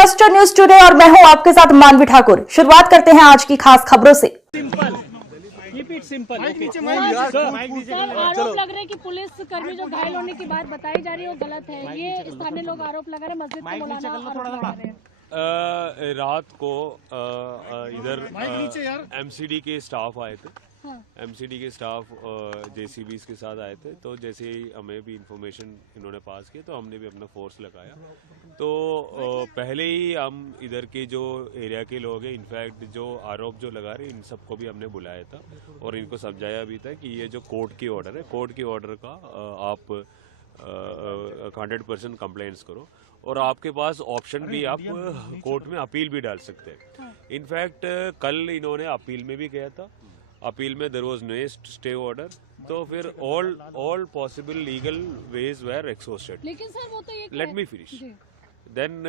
Cluster news today और मैं हूं आपके साथ मानवी ठाकुर। शुरुआत करते हैं आज की खास खबरों से। सर, आरोप लग रहे हैं कि पुलिस कर्मी जो घायल होने की बात बताई जा रही है वो गलत है। ये स्थानीय लोग आरोप लगा रहे हैं, मस्जिद को बुलाना आरोप लगा रहे हैं। रात को इधर एमसीडी के स्टाफ आए थे। एमसीडी के स्टाफ जेसीबीज के साथ आए थे, तो जैसे ही हमें भी इंफॉर्मेशन इन्होंने पास की तो हमने भी अपना फोर्स लगाया। तो पहले ही हम इधर के जो एरिया के लोग हैं, इनफैक्ट जो आरोप जो लगा रहे इन सबको भी हमने बुलाया था और इनको समझाया भी था कि ये जो कोर्ट की ऑर्डर है, कोर्ट की ऑर्डर का आप 100% कंप्लेंट्स करो और आपके पास ऑप्शन भी, आप कोर्ट में अपील भी डाल सकते हैं। इनफैक्ट कल इन्होंने अपील में भी गया था, अपील में there was no stay order, तो फिर all possible legal ways were exhausted. लेकिन सर वो तो ये लेट मी फिनिश। देन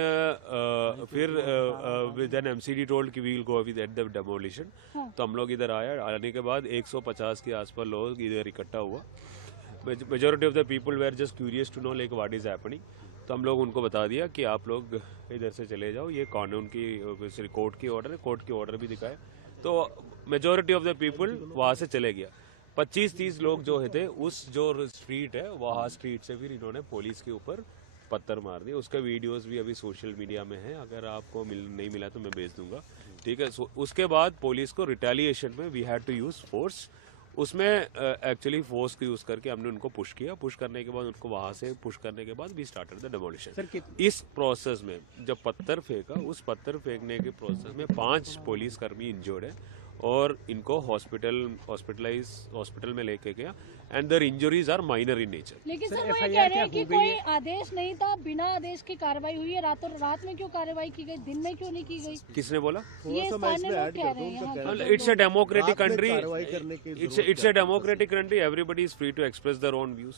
फिर एमसीडी टोल्ड कि we will go with at the demolition. तो हम लोग इधर आने के बाद 150 के आसपास लोग इधर इकट्ठा हुआ। Majority of the people were just curious to know like what is happening. तो हम लोग उनको बता दिया कि आप लोग इधर से चले जाओ, ये कानून की कोर्ट की ऑर्डर है, कोर्ट की ऑर्डर भी दिखाए। तो मेजॉरिटी ऑफ द पीपल वहाँ से चले गया। 25-30 लोग जो थे उस जो स्ट्रीट है वहाँ स्ट्रीट से फिर इन्होंने पुलिस के ऊपर पत्थर मार दिए। उसका वीडियोस भी अभी सोशल मीडिया में है, अगर आपको नहीं मिला तो मैं भेज दूंगा, ठीक है। उसके बाद पुलिस को रिटेलिएशन में we had to use force. उसमें एक्चुअली फोर्स को यूज करके हमने उनको पुश किया। पुश करने के बाद उनको वहां से पुश करने के बाद वी स्टार्टेड द डेमोलिशन। इस प्रोसेस में जब पत्थर फेंका, उस पत्थर फेंकने के प्रोसेस में 5 पुलिसकर्मी इंजर्ड है और इनको हॉस्पिटल में लेके गया and their injuries are minor in nature. लेकिन सर वो ये कह रहे हैं कि कोई आदेश नहीं था, बिना आदेश की कार्रवाई हुई है। रातों रात में क्यों कार्रवाई की गई, दिन में क्यों नहीं की गई? किसने बोला? ये स्थानीय लोग कह रहे हैं। It's a democratic country, it's a democratic country, everybody is free to express their own views.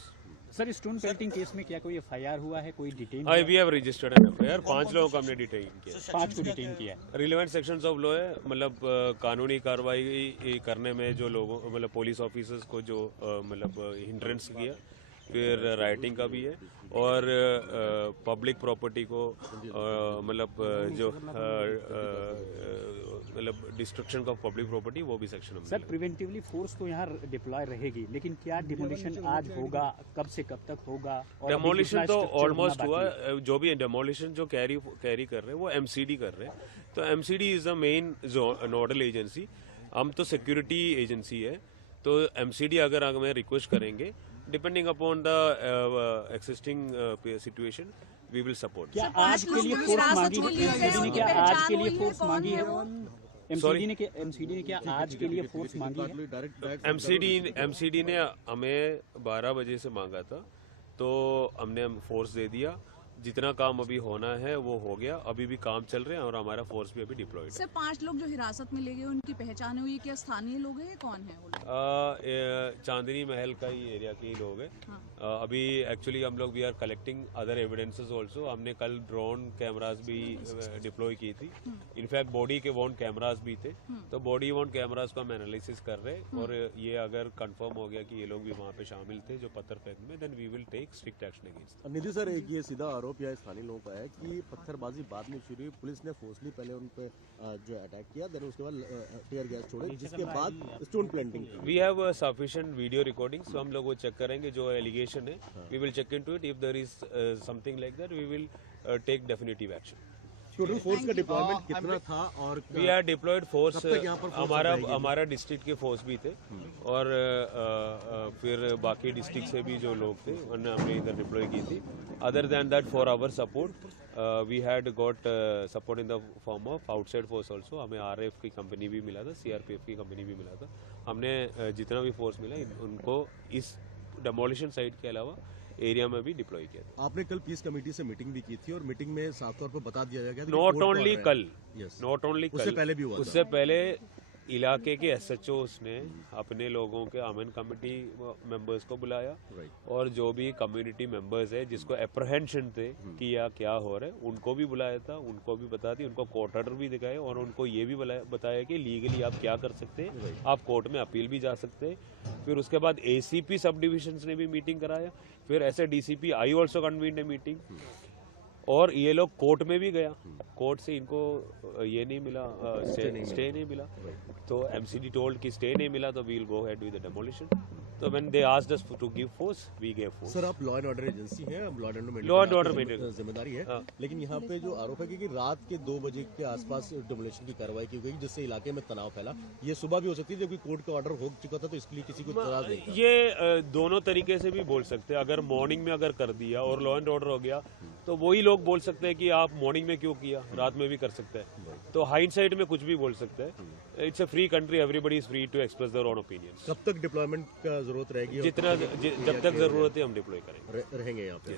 Sir, stone pelting case में क्या कोई एफआईआर हुआ है, कोई detain? We have registered an FIR. 5 लोगों को हमने डिटेन किया। 5 को डिटेन किया। रिलेवेंट सेक्शंस ऑफ लॉ है, मतलब कानूनी कार्रवाई करने में जो लोगों, मतलब पुलिस ऑफिसर्स को जो मतलब हिंड्रेंस किया, फिर राइटिंग का भी है और पब्लिक प्रॉपर्टी को मतलब जो मतलब डिस्ट्रक्शन ऑफ पब्लिक प्रॉपर्टी, वो भी सेक्शन में। सर, प्रिवेंटिवली फोर्स तो यहाँ डिप्लॉय रहेगी, लेकिन क्या डिमोलिशन आज होगा, कब से कब तक होगा? डेमोलिशन तो ऑलमोस्ट हुआ। जो भी डेमोलिशन जो कैरी कर रहे हैं वो एमसीडी कर रहे हैं। तो MCD is the main nodal agency, हम तो सिक्योरिटी एजेंसी है। तो एमसीडी अगर हमें रिक्वेस्ट करेंगे, depending upon the existing situation, we will support. क्या आज के लिए फोर्स मांगी है? क्या आज के लिए फोर्स मांगी है? एमसीडी ने क्या आज के लिए फोर्स मांगी है? एमसीडी ने हमें 12 बजे से मांगा था, तो हमने फोर्स दे दिया। जितना काम अभी होना है वो हो गया, अभी भी काम चल रहे हैं और हमारा फोर्स भी अभी डिप्लॉयड है। सर, 5 लोग जो हिरासत में ले गए उनकी पहचान हुई? क्या स्थानीय लोग हैं, कौन है वो लोग? चांदनी महल का ही एरिया के ही लोग हैं। अभी एक्चुअली हम लोग we are collecting other evidences also. हमने कल ड्रोन कैमराज भी डिप्लॉय की थी। इनफैक्ट बॉडी के वॉन्ट कैमराज भी थे, तो बॉडी वॉन्ट कैमराज को हम एनालिसिस कर रहे हैं और ये अगर कंफर्म हो गया कि ये लोग भी वहाँ पे शामिल थे जो पत्थर फेंकने में, then we will take strict action against. Nidhi sir, एक ये सीधा आरोप या स्थानीय लोगों का है कि पत्थरबाजी बाद में शुरू हुई, पुलिस ने फोर्सली पहले उन पे जो अटैक किया, देन उसके बाद टीयर गैस छोड़े, जिसके बाद स्टोन प्लांटिंग की। We have sufficient video recordings, हम लोग वो चेक करेंगे। जो एलिगेशन है we will check into it, if there is something like that we will take definitive action. Total force का डिप्लॉयमेंट कितना था? और वी आर डिप्लॉयड फोर्स, हमारा डिस्ट्रिक्ट के फोर्स भी थे और फिर बाकी डिस्ट्रिक्ट से भी जो लोग थे उन्हें हमने इधर डिप्लॉय की थी। Other than that, for our support we had got support in the form of outside force also. हमें आरएफ की कंपनी भी मिला था, सीआरपीएफ की कंपनी भी मिला था। हमने जितना भी फोर्स मिला उनको इस डेमोलिशन साइट के अलावा एरिया में भी डिप्लॉय किया था। आपने कल पीस कमेटी से मीटिंग भी की थी और मीटिंग में साफ तौर पर बता दिया गया, नॉट ओनली कल, उससे पहले भी हुआ, उससे पहले इलाके के एसएचओस ने अपने लोगों के अमन कमेटी मेंबर्स को बुलाया और जो भी कम्युनिटी मेंबर्स है जिसको अप्रहेंशन थे कि यह क्या हो रहा है, उनको भी बुलाया था, उनको भी बता दी, उनको कोर्ट ऑर्डर भी दिखाए और उनको ये भी बताया कि लीगली आप क्या कर सकते हैं, आप कोर्ट में अपील भी जा सकते हैं। फिर उसके बाद एसीपी सब डिविजन्स ने भी मीटिंग कराया, फिर ऐसे DCP I also convened a meeting. और ये लोग कोर्ट में भी गया, कोर्ट से इनको ये नहीं मिला, स्टे नहीं मिला, तो एमसीडी टोल्ड कि स्टे नहीं मिला तो we will go head with the demolition. तो when they asked us to give force, we gave force. Sir आप लॉ एंड ऑर्डर एजेंसी हैं, लॉ एंड ऑर्डर मेंटेन जिम्मेदारी है, लेकिन यहाँ पे जो आरोप है कि रात के 2 बजे के आसपास डिमोलिशन की कार्रवाई की गई जिससे इलाके में तनाव फैला। ये सुबह भी हो सकती है जबकि कोर्ट का ऑर्डर हो चुका था, तो इसके लिए किसी को इतराज नहीं था। ये दोनों तरीके से भी बोल सकते हैं। अगर मॉर्निंग में अगर कर दिया और लॉ एंड ऑर्डर हो गया तो वही लोग बोल सकते हैं कि आप मॉर्निंग में क्यों किया, रात में भी कर सकते हैं। तो हाइंडसाइट में कुछ भी बोल सकते हैं। It's a free country, everybody is free to express their own opinions. कब तक डिप्लॉयमेंट का जरूरत रहेगी? जब तक जरूरत है हम डिप्लॉय करेंगे। रहेंगे यहाँ पे।